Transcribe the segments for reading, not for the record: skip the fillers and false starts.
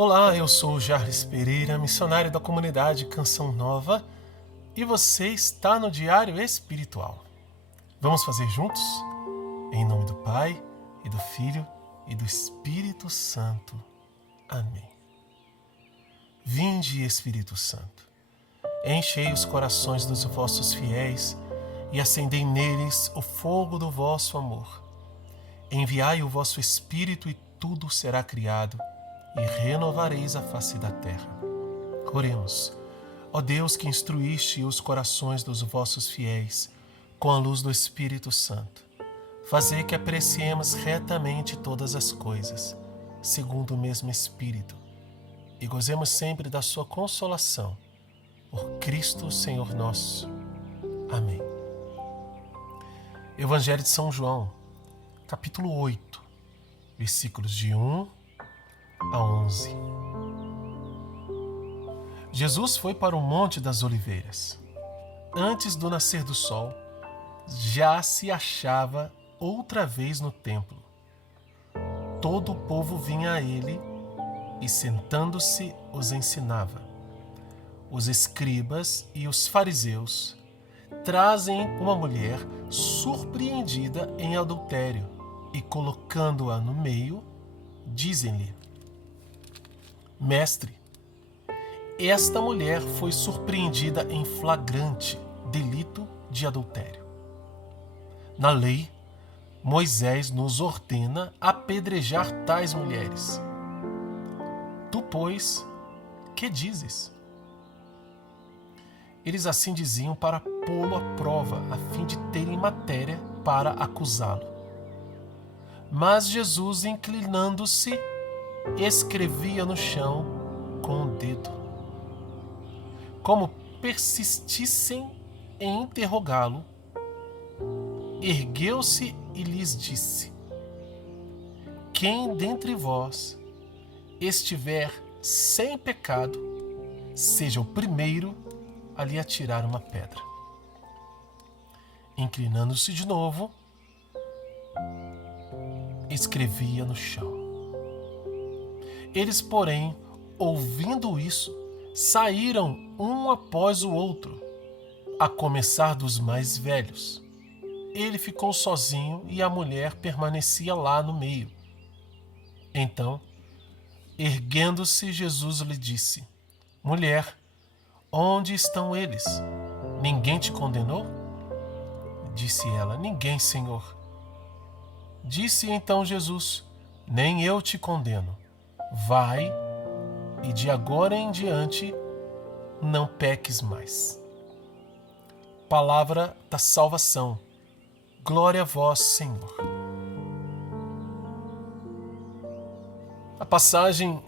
Olá, eu sou o Jarles Pereira, missionário da comunidade Canção Nova, e você está no Diário Espiritual. Vamos fazer juntos? Em nome do Pai, e do Filho, e do Espírito Santo. Amém. Vinde, Espírito Santo, enchei os corações dos vossos fiéis e acendei neles o fogo do vosso amor. Enviai o vosso Espírito e tudo será criado, e renovareis a face da terra. Oremos. Ó Deus, que instruíste os corações dos vossos fiéis com a luz do Espírito Santo, fazei que apreciemos retamente todas as coisas, segundo o mesmo Espírito, e gozemos sempre da sua consolação. Por Cristo, Senhor nosso. Amém. Evangelho de São João, capítulo 8, versículos de 1 a 11. Jesus foi para o Monte das Oliveiras. Antes do nascer do sol, já se achava outra vez no templo. Todo o povo vinha a ele e, sentando-se, os ensinava. Os escribas e os fariseus trazem uma mulher surpreendida em adultério e, colocando-a no meio, dizem-lhe: Mestre, esta mulher foi surpreendida em flagrante delito de adultério. Na lei, Moisés nos ordena apedrejar tais mulheres. Tu, pois, que dizes? Eles assim diziam para pô-lo à prova, a fim de terem matéria para acusá-lo. Mas Jesus, inclinando-se, escrevia no chão com o dedo. Como persistissem em interrogá-lo, ergueu-se e lhes disse: Quem dentre vós estiver sem pecado, seja o primeiro a lhe atirar uma pedra. Inclinando-se de novo, escrevia no chão. Eles, porém, ouvindo isso, saíram um após o outro, a começar dos mais velhos. Ele ficou sozinho e a mulher permanecia lá no meio. Então, erguendo-se, Jesus lhe disse: Mulher, onde estão eles? Ninguém te condenou? Disse ela: Ninguém, Senhor. Disse então Jesus: Nem eu te condeno. Vai, e de agora em diante não peques mais. Palavra da salvação. Glória a vós, Senhor. A passagem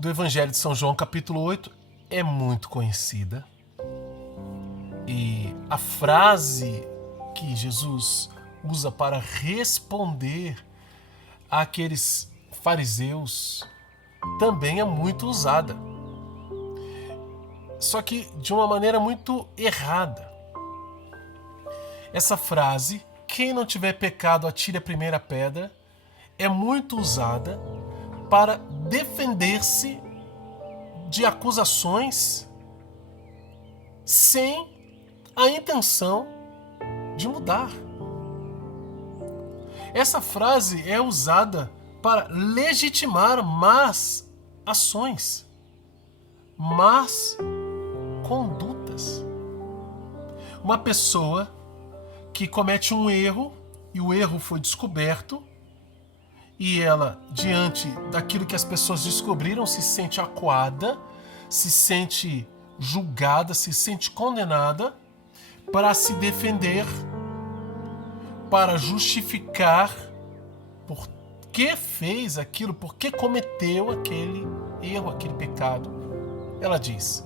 do Evangelho de São João, capítulo 8, é muito conhecida. E a frase que Jesus usa para responder àqueles fariseus também é muito usada. Só que de uma maneira muito errada. Essa frase, quem não tiver pecado, atire a primeira pedra, é muito usada para defender-se de acusações sem a intenção de mudar. Essa frase é usada para legitimar más ações, más condutas. Uma pessoa que comete um erro e o erro foi descoberto e ela, diante daquilo que as pessoas descobriram, se sente acuada, se sente julgada, se sente condenada para se defender, para justificar por que fez aquilo, por que cometeu aquele erro, aquele pecado. Ela diz: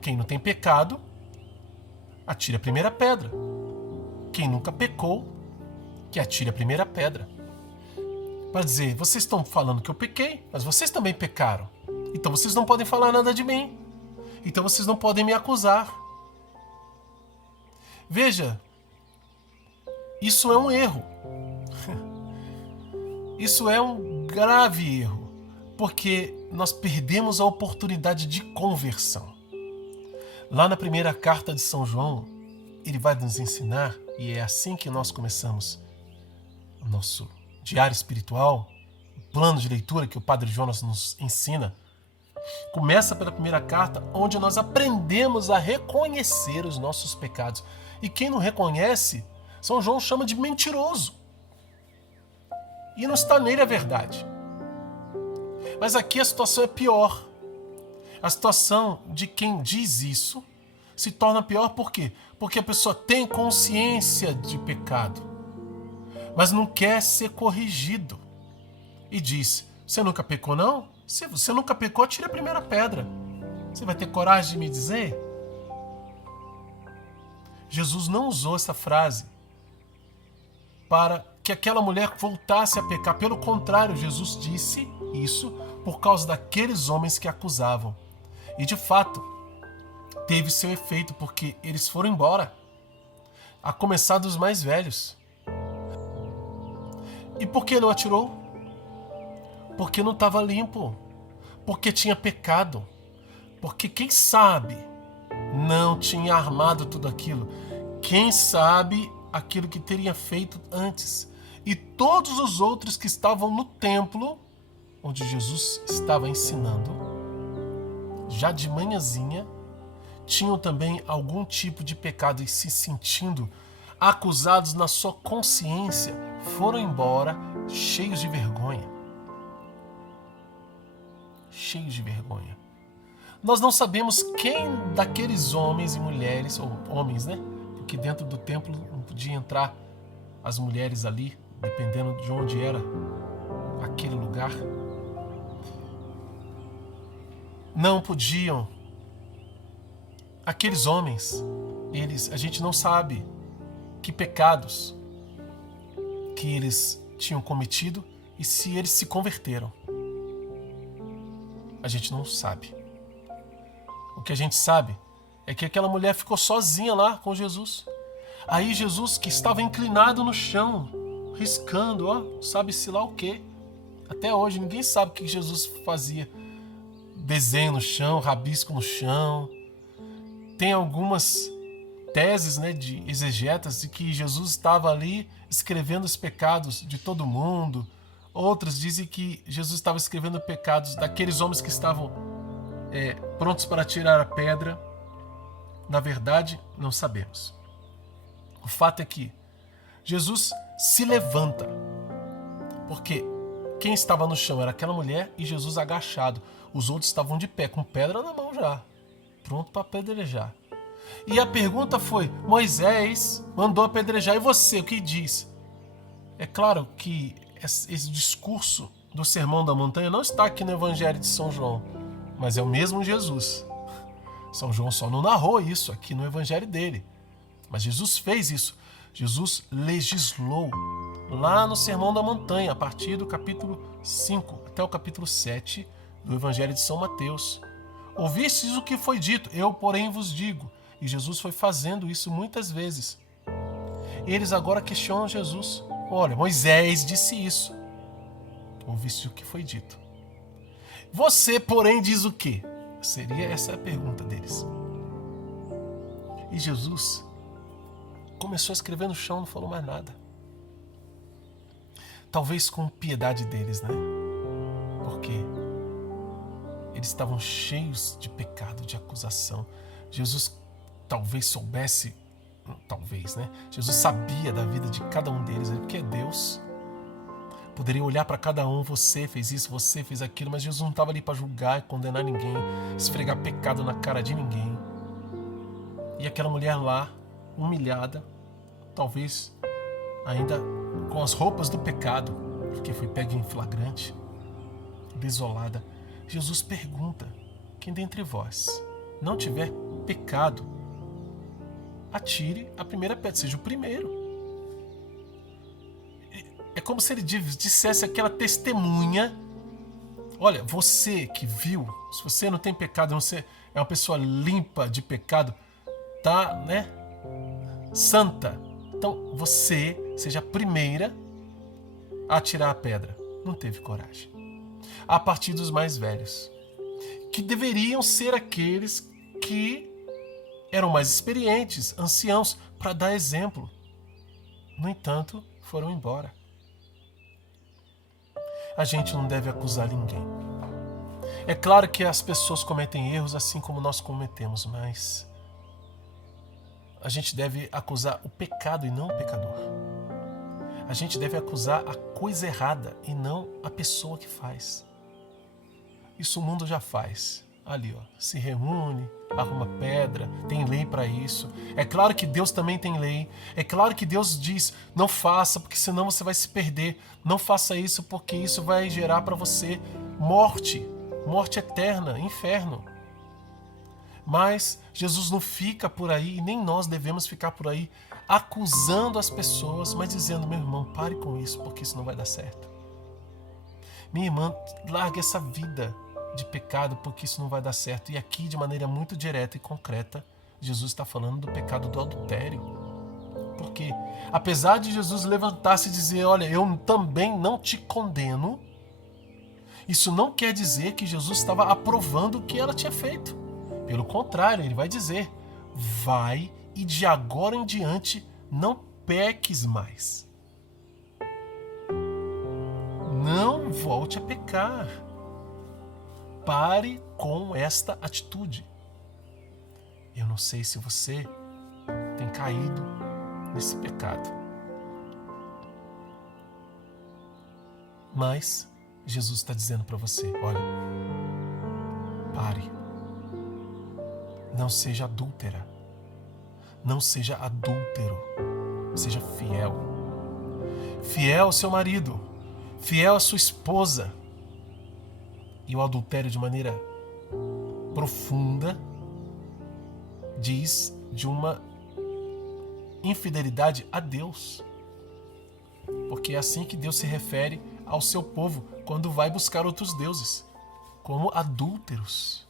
quem não tem pecado, atire a primeira pedra. Quem nunca pecou, que atire a primeira pedra. Para dizer: vocês estão falando que eu pequei, mas vocês também pecaram. Então vocês não podem falar nada de mim. Então vocês não podem me acusar. Veja, isso é um erro. Isso é um grave erro. porque nós perdemos a oportunidade de conversão. Lá na primeira carta de São João, ele vai nos ensinar, e é assim que nós começamos o nosso diário espiritual, o plano de leitura que o Padre Jonas nos ensina. Começa pela primeira carta, onde nós aprendemos a reconhecer os nossos pecados. E quem não reconhece, São João chama de mentiroso. E não está nele a verdade. Mas aqui a situação é pior. A situação de quem diz isso se torna pior por quê? Porque a pessoa tem consciência de pecado, mas não quer ser corrigido. E diz, você nunca pecou não? Se você nunca pecou, tire a primeira pedra. Você vai ter coragem de me dizer? Jesus não usou essa frase para que aquela mulher voltasse a pecar. Pelo contrário, Jesus disse isso por causa daqueles homens que acusavam. E de fato, teve seu efeito, porque eles foram embora, a começar dos mais velhos. E por que não atirou? Porque não estava limpo, porque tinha pecado, porque quem sabe não tinha armado tudo aquilo, quem sabe aquilo que teria feito antes. E todos os outros que estavam no templo, onde Jesus estava ensinando, já de manhãzinha, tinham também algum tipo de pecado e se sentindo acusados na sua consciência, foram embora cheios de vergonha. Cheios de vergonha. Nós não sabemos quem daqueles homens e mulheres, ou homens, né? Porque dentro do templo não podia entrar as mulheres ali, dependendo de onde era aquele lugar. Não podiam. Aqueles homens, a gente não sabe que pecados que eles tinham cometido e se eles se converteram. A gente não sabe. O que a gente sabe é que aquela mulher ficou sozinha lá com Jesus. Aí Jesus, que estava inclinado no chão, riscando, sabe-se lá o quê. Até hoje ninguém sabe o que Jesus fazia. Desenho no chão, rabisco no chão. Tem algumas teses, né, de exegetas de que Jesus estava ali escrevendo os pecados de todo mundo. Outras dizem que Jesus estava escrevendo pecados daqueles homens que estavam prontos para tirar a pedra. Na verdade, não sabemos. O fato é que Jesus se levanta, porque quem estava no chão era aquela mulher e Jesus agachado. Os outros estavam de pé, com pedra na mão já, pronto para apedrejar. E a pergunta foi, Moisés mandou apedrejar, e você, o que diz? É claro que esse discurso do Sermão da Montanha não está aqui no Evangelho de São João, mas é o mesmo Jesus. São João só não narrou isso aqui no Evangelho dele, mas Jesus fez isso. Jesus legislou lá no Sermão da Montanha, a partir do capítulo 5 até o capítulo 7 do Evangelho de São Mateus. Ouvistes o que foi dito, eu, porém, vos digo. E Jesus foi fazendo isso muitas vezes. Eles agora questionam Jesus. Olha, Moisés disse isso. Ouviste o que foi dito. Você, porém, diz o quê? Essa é a pergunta deles. E Jesus começou a escrever no chão, não falou mais nada. Talvez com piedade deles, né? Porque eles estavam cheios de pecado, de acusação. Jesus talvez soubesse, talvez, né? Jesus sabia da vida de cada um deles, porque é Deus. Poderia olhar para cada um, você fez isso, você fez aquilo, mas Jesus não estava ali para julgar e condenar ninguém, esfregar pecado na cara de ninguém. E aquela mulher lá, humilhada, talvez ainda com as roupas do pecado, porque foi pega em flagrante, desolada. Jesus pergunta, quem dentre vós não tiver pecado, atire a primeira pedra, seja o primeiro. É como se ele dissesse àquela testemunha, olha, você que viu, se você não tem pecado, você é uma pessoa limpa de pecado, tá, né, santa, então você seja a primeira a atirar a pedra. Não teve coragem. a partir dos mais velhos, que deveriam ser aqueles que eram mais experientes, anciãos, para dar exemplo. No entanto, foram embora. A gente não deve acusar ninguém. É claro que as pessoas cometem erros assim como nós cometemos, mas a gente deve acusar o pecado e não o pecador. A gente deve acusar a coisa errada e não a pessoa que faz. Isso o mundo já faz. Ali, ó, se reúne, arruma pedra, tem lei para isso. É claro que Deus também tem lei. É claro que Deus diz, não faça, porque senão você vai se perder. Não faça isso, porque isso vai gerar para você morte, morte eterna, inferno. Mas Jesus não fica por aí, e nem nós devemos ficar por aí acusando as pessoas, mas dizendo, meu irmão, pare com isso, porque isso não vai dar certo. Minha irmã, largue essa vida de pecado, porque isso não vai dar certo. E aqui, de maneira muito direta e concreta, Jesus está falando do pecado do adultério. Porque, apesar de Jesus levantar-se e dizer, olha, eu também não te condeno, isso não quer dizer que Jesus estava aprovando o que ela tinha feito. Pelo contrário, ele vai dizer, vai e de agora em diante não peques mais. Não volte a pecar. Pare com esta atitude. Eu não sei se você tem caído nesse pecado. Mas Jesus está dizendo para você, olha, pare. Não seja adúltera. Não seja adúltero. Seja fiel. Fiel ao seu marido. Fiel à sua esposa. E o adultério, de maneira profunda, diz de uma infidelidade a Deus. Porque é assim que Deus se refere ao seu povo quando vai buscar outros deuses, como adúlteros.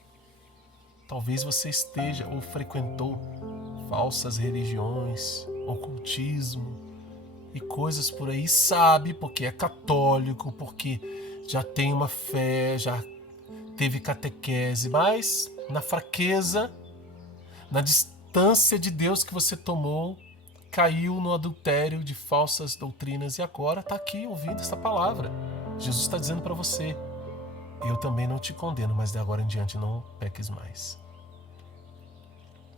Talvez você esteja ou frequentou falsas religiões, ocultismo e coisas por aí, sabe, porque é católico, porque já tem uma fé, já teve catequese, mas na fraqueza, na distância de Deus que você tomou, caiu no adultério de falsas doutrinas e agora está aqui ouvindo essa palavra. Jesus está dizendo para você, eu também não te condeno, mas de agora em diante não peques mais.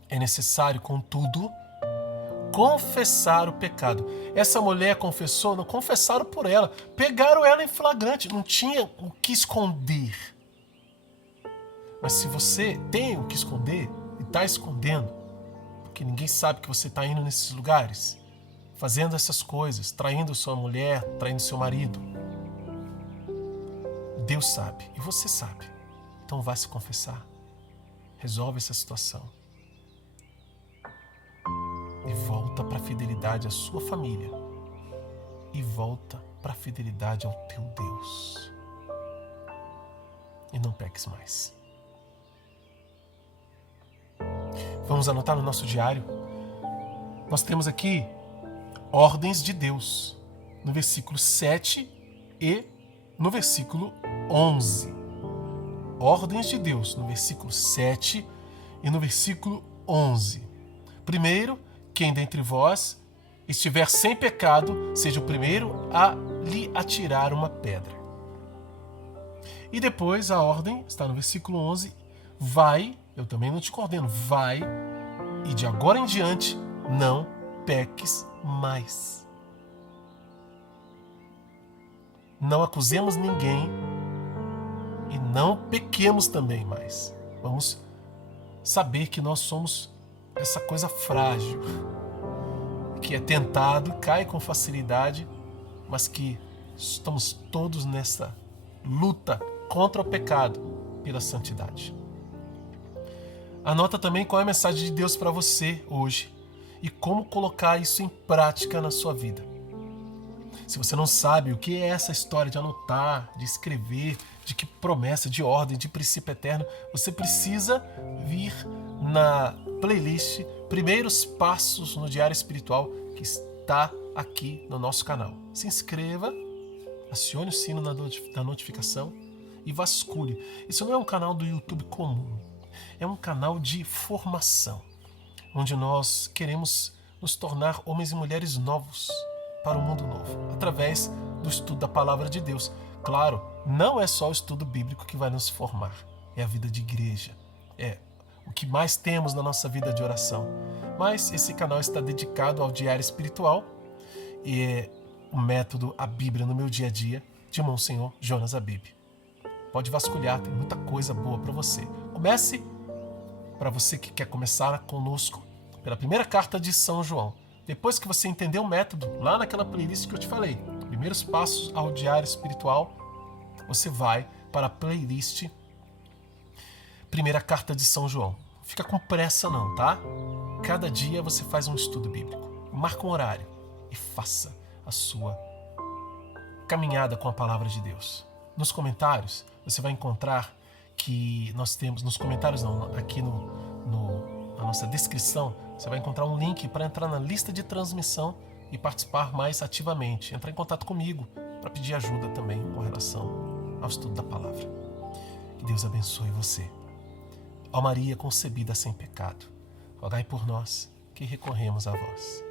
É necessário, contudo, confessar o pecado. Essa mulher confessou, não confessaram por ela, pegaram ela em flagrante, não tinha o que esconder. Mas se você tem o que esconder e está escondendo, porque ninguém sabe que você está indo nesses lugares, fazendo essas coisas, traindo sua mulher, traindo seu marido, Deus sabe e você sabe. Então vá se confessar, resolve essa situação e volta para a fidelidade à sua família e volta para a fidelidade ao teu Deus. E não peques mais. Vamos anotar no nosso diário. Nós temos aqui ordens de Deus, no versículo 7 e no versículo 11. Ordens de Deus, no versículo 7 e no versículo 11. Primeiro, quem dentre vós estiver sem pecado, seja o primeiro a lhe atirar uma pedra. E depois a ordem está no versículo 11. Vai, eu também não te condeno, vai e de agora em diante não peques mais. Não acusemos ninguém e não pequemos também mais. Vamos saber que nós somos essa coisa frágil, que é tentado, cai com facilidade, mas que estamos todos nessa luta contra o pecado pela santidade. Anota também qual é a mensagem de Deus para você hoje e como colocar isso em prática na sua vida. Se você não sabe o que é essa história de anotar, de escrever, de que promessa, de ordem, de princípio eterno, você precisa vir na playlist Primeiros Passos no Diário Espiritual, que está aqui no nosso canal. Se inscreva, acione o sino da notificação e vasculhe. Isso não é um canal do YouTube comum. É um canal de formação, onde nós queremos nos tornar homens e mulheres novos para o mundo novo, através do estudo da Palavra de Deus. Claro, não é só o estudo bíblico que vai nos formar, é a vida de igreja, é o que mais temos na nossa vida de oração. Mas esse canal está dedicado ao diário espiritual e é o método A Bíblia no Meu Dia a Dia, de Monsenhor Jonas Abib. Pode vasculhar, tem muita coisa boa para você. Comece, para você que quer começar conosco, pela primeira carta de São João. Depois que você entender o método, lá naquela playlist que eu te falei, primeiros passos ao diário espiritual, você vai para a playlist Primeira Carta de São João. Fica com pressa não, tá? Cada dia você faz um estudo bíblico. Marca um horário e faça a sua caminhada com a Palavra de Deus. Nos comentários, você vai encontrar que nós temos, nos comentários não, aqui na nossa descrição, você vai encontrar um link para entrar na lista de transmissão e participar mais ativamente. Entrar em contato comigo para pedir ajuda também com relação ao estudo da Palavra. Que Deus abençoe você. Ó Maria concebida sem pecado, rogai por nós que recorremos a vós.